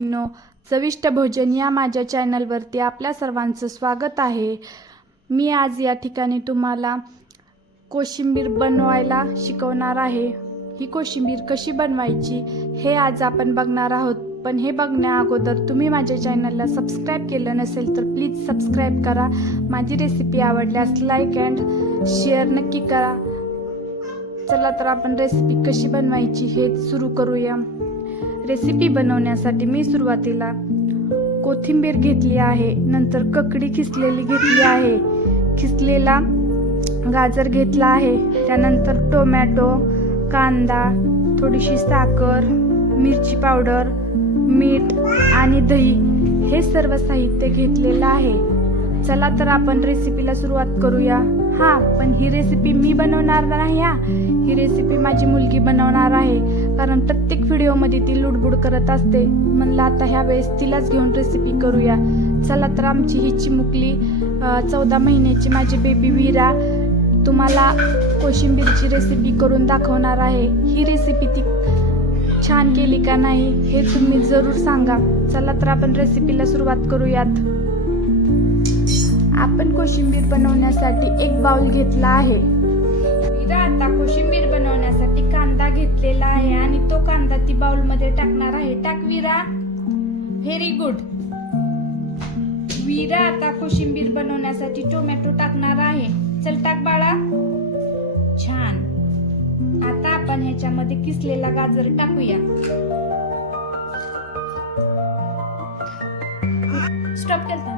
No चविष्ट भोजन या माझ्या चॅनलवरती आपल्या सर्वांचं स्वागत आहे. मी आज या ठिकाणी तुम्हाला कोशिंबीर बनवायला शिकवणार आहे. ही कोशिंबीर कशी बनवायची हे आज आपण बघणार आहोत. पण हे बघण्या अगोदर तुम्ही माझ्या चॅनलला सबस्क्राईब केलं नसेल तर प्लीज सबस्क्राईब करा. माझी रेसिपी आवडल्यास लाईक अँड शेअर नक्की करा. चला तर आपण रेसिपी कशी बनवायची हे सुरू करूया. रेसिपी बनवण्यासाठी मी सुरुवातीला कोथिंबीर घेतली आहे नंतर ककडी खिसलेली घेतली आहे खिसलेला गाजर घेतला आहे त्यानंतर टोमॅटो कांदा थोडीशी साखर मिरची पावडर मीठ आणि दही हे सर्व साहित्य घेतलेलं आहे. चला तर आपण रेसिपीला सुरुवात करूया. हा पण ही रेसिपी मी बनवणार नाही हा. ही रेसिपी माझी मुलगी बनवणार आहे. कारण प्रत्येक व्हिडिओमध्ये ती लुडबुड करत असते. म्हणलं आता ह्या वेळेस तिलाच घेऊन रेसिपी करूया. चला तर आमची ही चिमुकली चौदा महिन्याची माझी बेबी वीरा तुम्हाला कोशिंबीरची रेसिपी करून दाखवणार आहे. ही रेसिपी ती छान केली का नाही हे तुम्ही जरूर सांगा. चला तर आपण रेसिपीला सुरुवात करूयात. आपण कोशिंबीर बनवण्यासाठी एक बाउल घेतला आहे. वीरा आता कोशिंबीर बनवण्यासाठी कांदा घेतलेला आहे आणि तो कांदा ती बाउलमध्ये टाकणार आहे. टाक वीरा. व्हेरी गुड वीरा आता कोशिंबीर बनवण्यासाठी टोमॅटो टाकणार आहे. चल टाक बाळा. छान. आता आपण ह्याच्यामध्ये किसलेला गाजर टाकूया. स्टॉप केलता.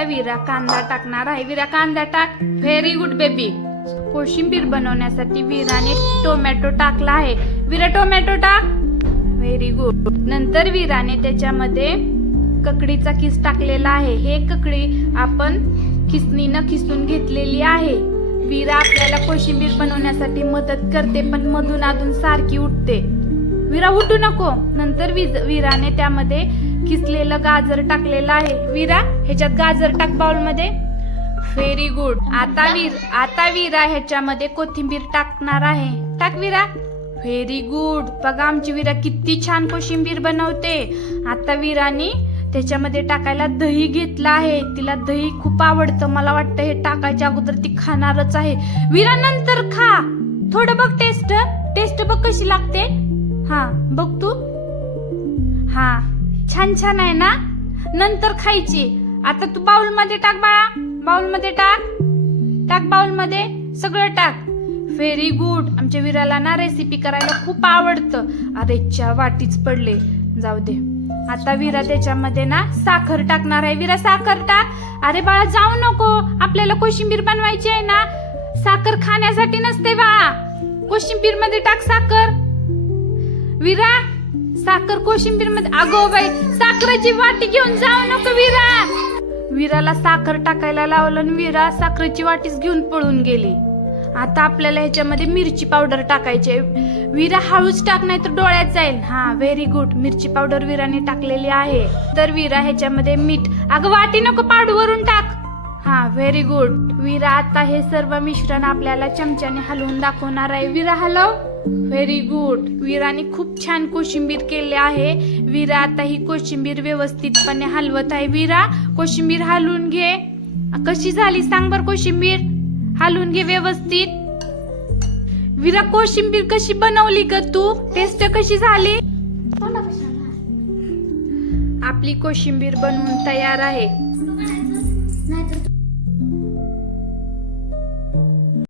आता विरा कांदा टाकणार आहे. विरा कांदा टाक. व्हेरी गुड बेबी कोशिंबीर बनवण्यासाठी विराने टोमॅटो टाकला आहे. विरा टोमॅटो टाक. व्हेरी गुड नंतर विराने त्याच्यामध्ये ककडीचा किस टाकलेला आहे. हे ककडी आपण किसनीनं किसून घेतलेली आहे. विरा आपल्याला कोशिंबीर बनवण्यासाठी मदत करते पण मधून अधून सारखी उठते. विरा उठू नको. नंतर विज- विराने त्यामध्ये किसलेलं गाजर टाकलेलं आहे? विरा ह्याच्यात गाजर टाक बाउलमध्ये व्हेरी गुड आता वीर? आता विरा ह्याच्यामध्ये कोथिंबीर टाकणार आहे. टाक विरा. व्हेरी गुड बघा आमची विरा किती छान कोशिंबीर बनवते. आता विराने त्याच्यामध्ये टाकायला दही घेतलं आहे. तिला दही खूप आवडतं. मला वाटतं हे टाकायच्या अगोदर ती खाणारच आहे. विरा नंतर खा. थोडं बघ टेस्ट टेस्ट बघ कशी लागते. छान छान आहे ना? नंतर खायची. आता तू बाउलमध्ये टाक बाळा. बाउलमध्ये टाक. टाक बाउलमध्ये सगळं टाक. व्हेरी गुड आमच्या विराला ना रेसिपी करायला खूप आवडतं. अरेच्या वाटीच पडले. जाऊ दे. आता विरा त्याच्यामध्ये ना साखर टाकणार आहे. विरा साखर टाक. अरे बाळा जाऊ नको. आपल्याला कोशिंबीर बनवायची आहे ना. साखर खाण्यासाठी नसते बाळा. कोशिंबीरमध्ये टाक साखर. विरा साखर कोशिंबीरमध्ये अगो बाई साखरेची वाटी घेऊन जाऊ नको विरा. विराला साखर टाकायला लावलं आणि विरा साखरेची वाटीच घेऊन पळून गेली. आता आपल्याला ह्याच्यामध्ये मिरची पावडर टाकायची विरा हळूच टाक नाही तर डोळ्यात जाईल. हा व्हेरी गुड मिरची पावडर विराने टाकलेली आहे. तर विरा ह्याच्यामध्ये मीठ अगं वाटी नको पाडवरून टाक. हा व्हेरी गुड विरा आता हे सर्व मिश्रण आपल्याला चमच्याने हलवून दाखवणार आहे. विरा हलव व्हेरी गुड विराने खूप छान कोशिंबीर केले आहे. विरा आता ही कोशिंबीर व्यवस्थितपणे हलवत आहे. विरा कोशिंबीर हलवून घे. कशी झाली सांग बर कोशिंबीर? हलवून घे व्यवस्थित. विरा कोशिंबीर कशी बनवली ग तू? टेस्ट कशी झाली? आपली कोशिंबीर बनवून तयार आहे.